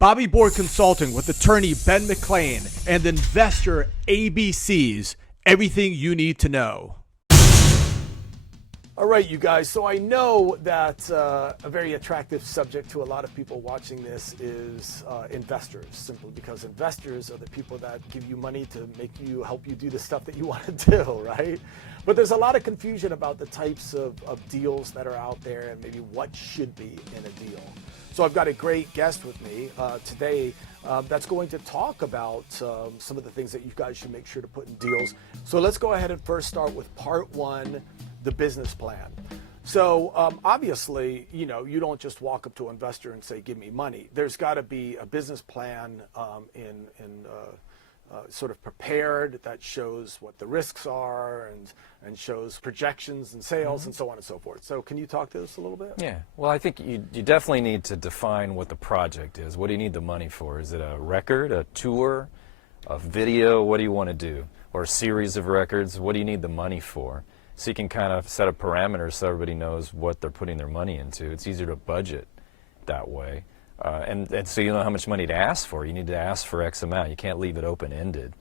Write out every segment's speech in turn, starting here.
Bobby Borg Consulting with attorney Ben McLane and investor ABCs. Everything you need to know. All right, you guys. So I know that a very attractive subject to a lot of people watching this is investors, simply because investors are the people that give you money to help you do the stuff that you want to do, right? But there's a lot of confusion about the types of deals that are out there and maybe what should be in a deal. So I've got a great guest with me today that's going to talk about some of the things that you guys should make sure to put in deals. So let's go ahead and first start with part one, the business plan. So obviously, you don't just walk up to an investor and say, give me money. There's got to be a business plan sort of prepared that shows what the risks are and shows projections and sales and so on and so forth. So can you talk to us a little bit? Yeah, well, I think you definitely need to define what the project is. What do you need the money for? Is it a record, a tour, a video? What do you want to do? Or a series of records? What do you need the money for? So you can kind of set a parameter so everybody knows what they're putting their money into. It's easier to budget that way. And so you know how much money to ask for. You need to ask for X amount. You can't leave it open-ended,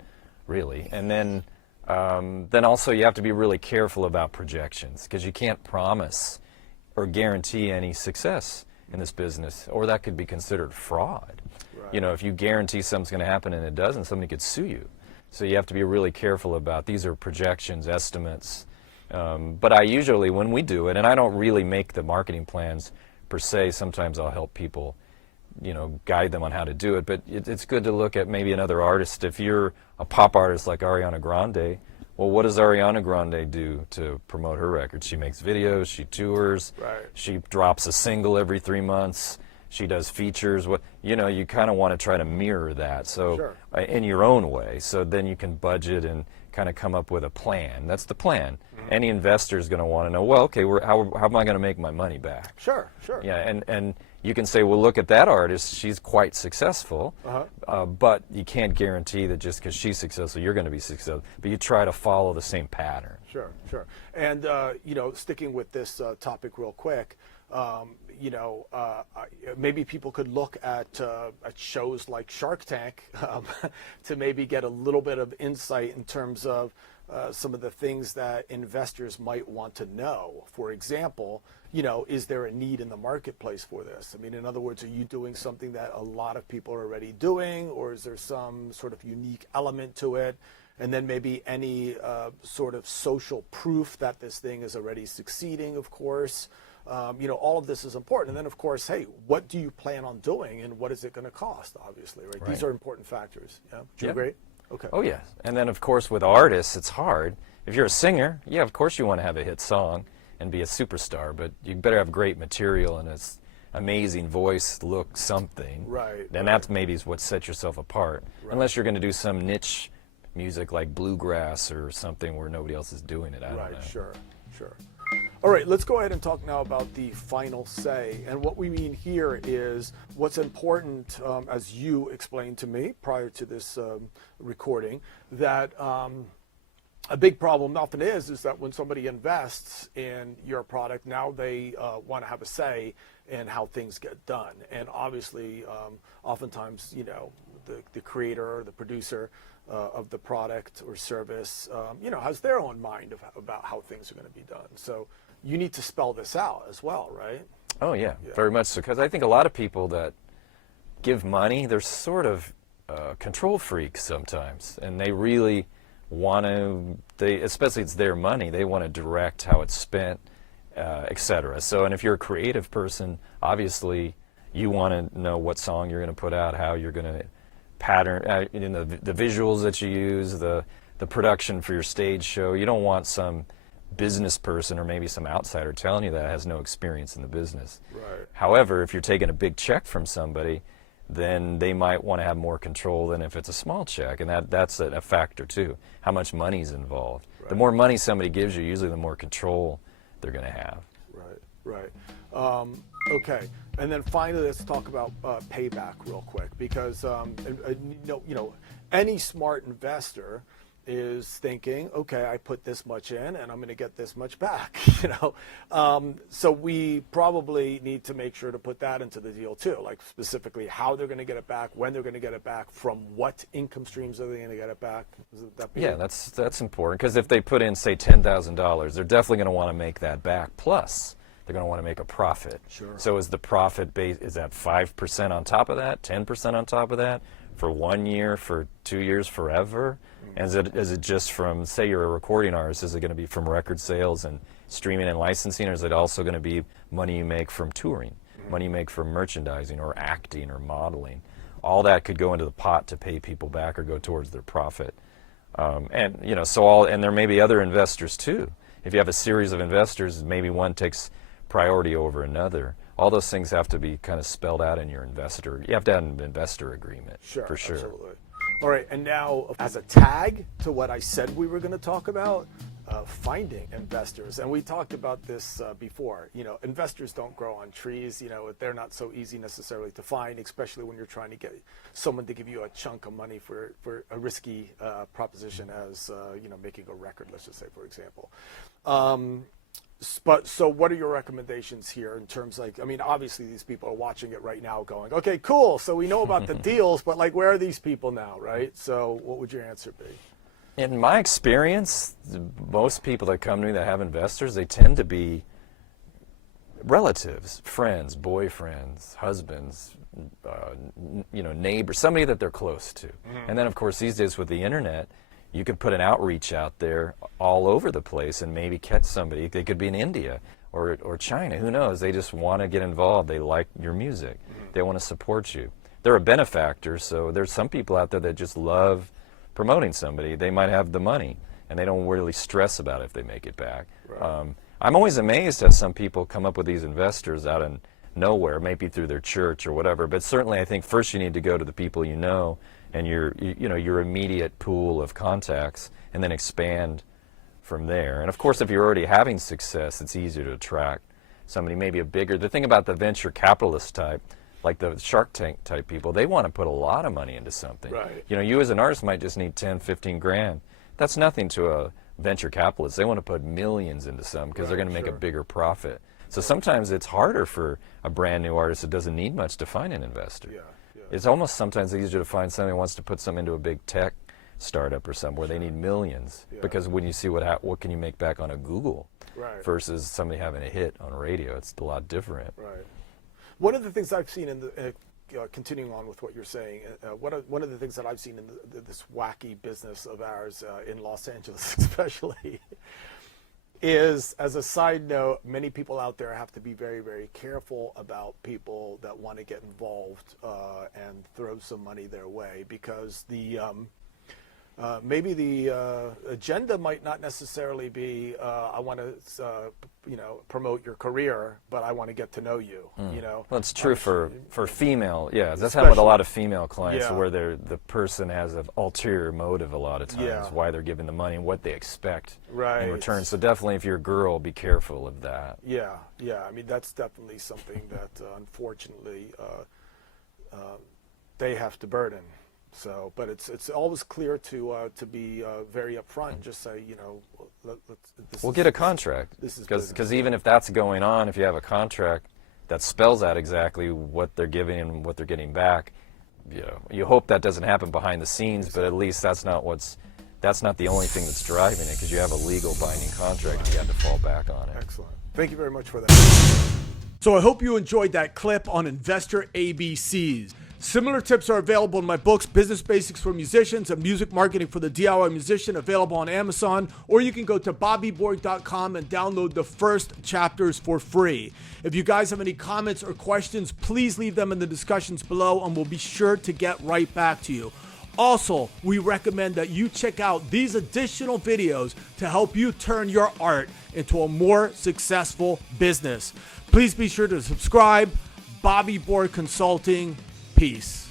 really. And then also you have to be really careful about projections, because you can't promise or guarantee any success in this business, or that could be considered fraud. Right. If you guarantee something's going to happen and it doesn't, somebody could sue you. So you have to be really careful about these are projections, estimates. But I usually, when we do it, and I don't really make the marketing plans per se, sometimes I'll help people guide them on how to do it, but it's good to look at maybe another artist. If you're a pop artist like Ariana Grande, well, what does Ariana Grande do to promote her record? She makes videos, she tours, right. She drops a single every 3 months, she does features. You kind of want to try to mirror that, so sure. In your own way, so then you can budget and kind of come up with a plan. That's the plan. Mm-hmm. Any investor is going to want to know, well, okay, how am I going to make my money back? Sure. Yeah, and you can say, well, look at that artist, she's quite successful, but you can't guarantee that just because she's successful, you're going to be successful, but you try to follow the same pattern. Sure. And, sticking with this topic real quick, maybe people could look at shows like Shark Tank to maybe get a little bit of insight in terms of some of the things that investors might want to know. For example, is there a need in the marketplace for this? I mean, in other words, are you doing something that a lot of people are already doing, or is there some sort of unique element to it? And then maybe any sort of social proof that this thing is already succeeding, of course. All of this is important. And then, of course, hey, what do you plan on doing, and what is it going to cost, obviously, right? These are important factors. Yeah? Do you agree? Okay. Oh, yeah. And then, of course, with artists, it's hard. If you're a singer, yeah, of course you want to have a hit song and be a superstar, but you better have great material and it's amazing voice, look, something. Right. And that's maybe what sets yourself apart. Right. Unless you're going to do some niche music like bluegrass or something where nobody else is doing it. I don't know. Sure. All right, let's go ahead and talk now about the final say. And what we mean here is what's important, as you explained to me prior to this recording, that a big problem often is that when somebody invests in your product, now they want to have a say in how things get done. And obviously, oftentimes, the creator or the producer of the product or service, has their own mind about how things are going to be done. So you need to spell this out as well, right? Oh, yeah. Very much so. Because I think a lot of people that give money, they're sort of control freaks sometimes. And they really want to, especially it's their money, they want to direct how it's spent, etc. So, and if you're a creative person, obviously you want to know what song you're going to put out, how you're going to pattern, the visuals that you use, the production for your stage show. You don't want some business person or maybe some outsider telling you that has no experience in the business. Right. However, if you're taking a big check from somebody, then they might want to have more control than if it's a small check, and that's a factor too. How much money's involved. Right. The more money somebody gives you, usually the more control they're going to have. Right. Okay, and then finally, let's talk about payback real quick, because any smart investor is thinking, okay, I put this much in and I'm going to get this much back, So we probably need to make sure to put that into the deal too, like specifically how they're going to get it back, when they're going to get it back, from what income streams are they going to get it back. Yeah, that's important, because if they put in, say, $10,000, they're definitely going to want to make that back. Plus, they're going to want to make a profit. Sure. So is the profit base, is that 5% on top of that, 10% on top of that, for 1 year, for 2 years, forever? And is it just from, say you're a recording artist, is it going to be from record sales and streaming and licensing, or is it also going to be money you make from touring, money you make from merchandising or acting or modeling? All that could go into the pot to pay people back or go towards their profit. And there may be other investors too. If you have a series of investors, maybe one takes priority over another. All those things have to be kind of spelled out in your investor. You have to have an investor agreement, for sure. Absolutely. All right, and now as a tag to what I said we were going to talk about, finding investors. And we talked about this before. Investors don't grow on trees. They're not so easy necessarily to find, especially when you're trying to get someone to give you a chunk of money for a risky proposition as, making a record, let's just say, for example. So what are your recommendations here in terms obviously these people are watching it right now going, okay, cool. So we know about the deals, but where are these people now, right? So what would your answer be? In my experience, most people that come to me that have investors, they tend to be relatives, friends, boyfriends, husbands, neighbors, somebody that they're close to. And then, of course, these days with the internet, you could put an outreach out there all over the place and maybe catch somebody. They could be in India or China. Who knows? They just want to get involved. They like your music. They want to support you. They're a benefactor, so there's some people out there that just love promoting somebody. They might have the money, and they don't really stress about it if they make it back. Right. I'm always amazed how some people come up with these investors out of nowhere, maybe through their church or whatever. But certainly I think first you need to go to the people you know and your immediate pool of contacts, and then expand from there. And of course, if you're already having success, it's easier to attract somebody maybe the thing about the venture capitalist type, like the Shark Tank type people, they want to put a lot of money into something. Right. You as an artist might just need 10, 15 grand. That's nothing to a venture capitalist. They want to put millions into something because they're going to make a bigger profit. So sometimes it's harder for a brand new artist that doesn't need much to find an investor. Yeah. It's almost sometimes easier to find somebody who wants to put something into a big tech startup or something where they need millions. Because when you see what can you make back on a Google versus somebody having a hit on radio, it's a lot different. Right. One of the things I've seen in the continuing on with what you're saying, one of the things that I've seen in this wacky business of ours in Los Angeles, especially, is, as a side note, many people out there have to be very, very careful about people that want to get involved and throw some money their way, because maybe the agenda might not necessarily be I want to promote your career, but I want to get to know you. Well, it's true for female. Yeah, that's happened with a lot of female clients where the person has an ulterior motive a lot of times, why they're giving the money and what they expect in return. So definitely, if you're a girl, be careful of that. Yeah. That's definitely something that unfortunately they have to burden. So, but it's always clear to be very upfront and just say, We'll get a contract. Because even if that's going on, if you have a contract that spells out exactly what they're giving and what they're getting back, you hope that doesn't happen behind the scenes, but at least that's not the only thing that's driving it, because you have a legal binding contract and you have to fall back on it. Excellent. Thank you very much for that. So I hope you enjoyed that clip on investor ABCs. Similar tips are available in my books, Business Basics for Musicians and Music Marketing for the DIY Musician, available on Amazon, or you can go to bobbyborg.com and download the first chapters for free. If you guys have any comments or questions, please leave them in the discussions below and we'll be sure to get right back to you. Also, we recommend that you check out these additional videos to help you turn your art into a more successful business. Please be sure to subscribe. Bobby Borg Consulting. Peace.